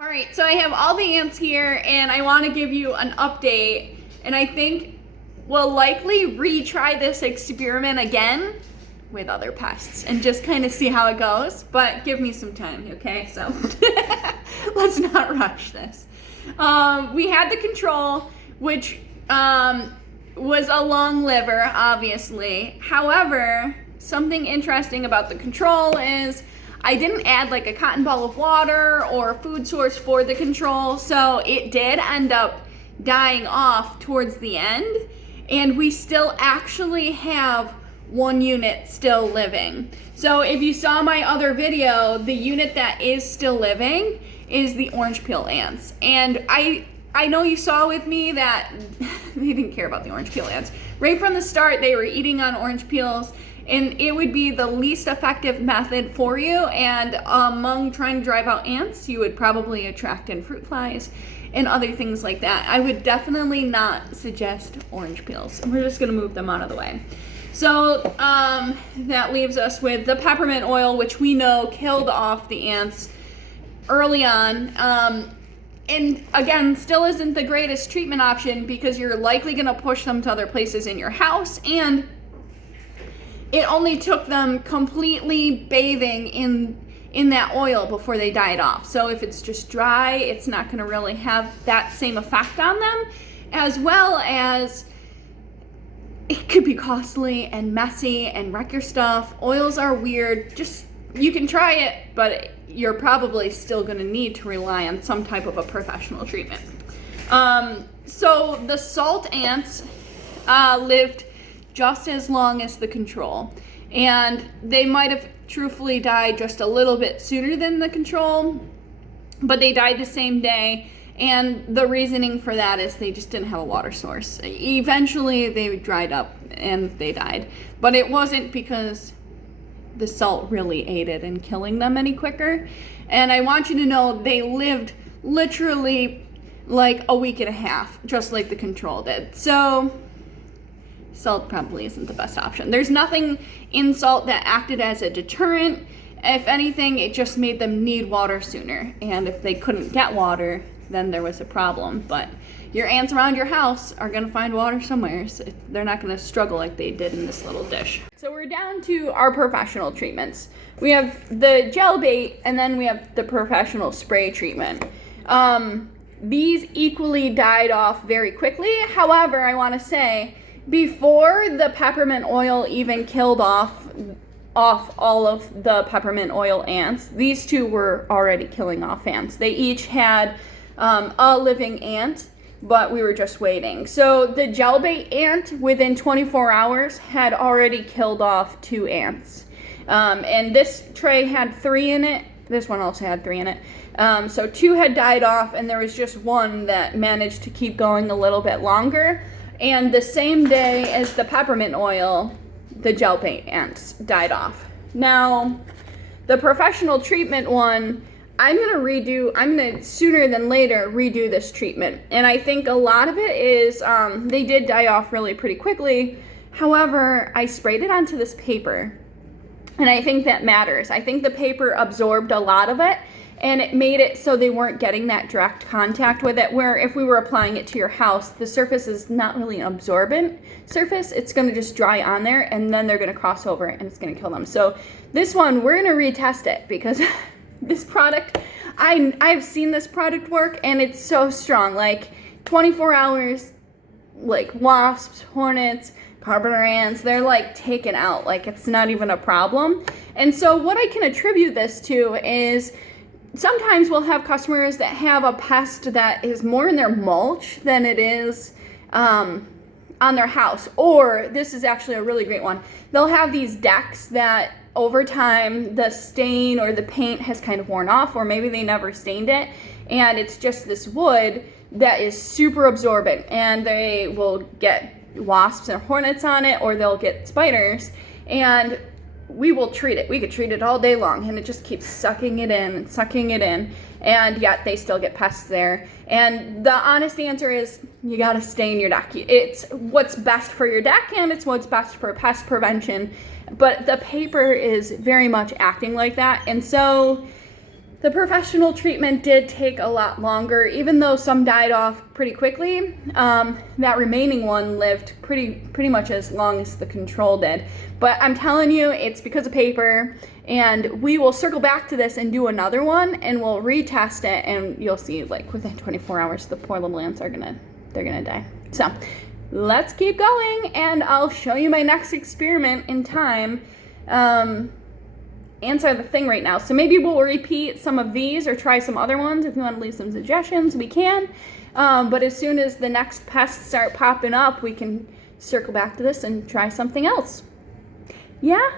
All right, so I have all the ants here and I want to give you an update, and I think we'll likely retry this experiment again with other pests and just kind of see how it goes, but give me some time, okay? So let's not rush this. We had the control, which was a long liver, obviously. However, something interesting about the control is I didn't add like a cotton ball of water or a food source for the control, so it did end up dying off towards the end, and we still actually have one unit still living. So if you saw my other video, the unit that is still living is the orange peel ants. And I know you saw with me that they didn't care about the orange peel ants. Right from the start, they were eating on orange peels, and it would be the least effective method for you. And among trying to drive out ants, you would probably attract in fruit flies and other things like that. I would definitely not suggest orange peels. We're just gonna move them out of the way. So that leaves us with the peppermint oil, which we know killed off the ants early on. And again, still isn't the greatest treatment option because you're likely gonna push them to other places in your house, and it only took them completely bathing in that oil before they died off. So if it's just dry, it's not going to really have that same effect on them, as well as it could be costly and messy and wreck your stuff. Oils are weird. Just, you can try it, but you're probably still going to need to rely on some type of a professional treatment. So the salt ants lived just as long as the control, and they might have truthfully died just a little bit sooner than the control, but they died the same day, and the reasoning for that is they just didn't have a water source. Eventually they dried up and they died, but it wasn't because the salt really aided in killing them any quicker. And I want you to know they lived literally like a week and a half, just like the control did. So salt probably isn't the best option. There's nothing in salt that acted as a deterrent. If anything, it just made them need water sooner. And if they couldn't get water, then there was a problem. But your ants around your house are gonna find water somewhere. So they're not gonna struggle like they did in this little dish. So we're down to our professional treatments. We have the gel bait, and then we have the professional spray treatment. These equally died off very quickly. However, I wanna say, before the peppermint oil even killed off all of the peppermint oil ants, these two were already killing off ants. They each had a living ant, but we were just waiting. So the gel bait ant, within 24 hours, had already killed off 2 ants. And this tray had 3 in it. This one also had 3 in it. So 2 had died off, and there was just 1 that managed to keep going a little bit longer. And the same day as the peppermint oil, the gel bait ants died off. Now, the professional treatment one, I'm gonna sooner than later redo this treatment. And I think a lot of it is, they did die off really pretty quickly. However, I sprayed it onto this paper, and I think that matters. I think the paper absorbed a lot of it, and it made it so they weren't getting that direct contact with it, where if we were applying it to your house, the surface is not really an absorbent surface. It's gonna just dry on there, and then they're gonna cross over and it's gonna kill them. So this one, we're gonna retest it, because this product, I've seen this product work, and it's so strong. Like 24 hours, like wasps, hornets, carpenter ants, they're like taken out, like it's not even a problem. And so what I can attribute this to is, sometimes we'll have customers that have a pest that is more in their mulch than it is on their house. Or, this is actually a really great one, they'll have these decks that over time the stain or the paint has kind of worn off, or maybe they never stained it, and it's just this wood that is super absorbent, and they will get wasps and hornets on it, or they'll get spiders, and we will treat it. We could treat it all day long, and it just keeps sucking it in, and yet they still get pests there. And the honest answer is, you gotta stain your deck. It's what's best for your deck, and it's what's best for pest prevention. But the paper is very much acting like that, and so The professional treatment did take a lot longer, even though some died off pretty quickly. That remaining one lived pretty much as long as the control did. But I'm telling you, it's because of paper, and we will circle back to this and do another one, and we'll retest it, and you'll see, like, within 24 hours, the poor little ants they're gonna die. So let's keep going, and I'll show you my next experiment in time. Ants are the thing right now, so maybe we'll repeat some of these or try some other ones. If you want to leave some suggestions, we can. But as soon as the next pests start popping up, we can circle back to this and try something else. Yeah?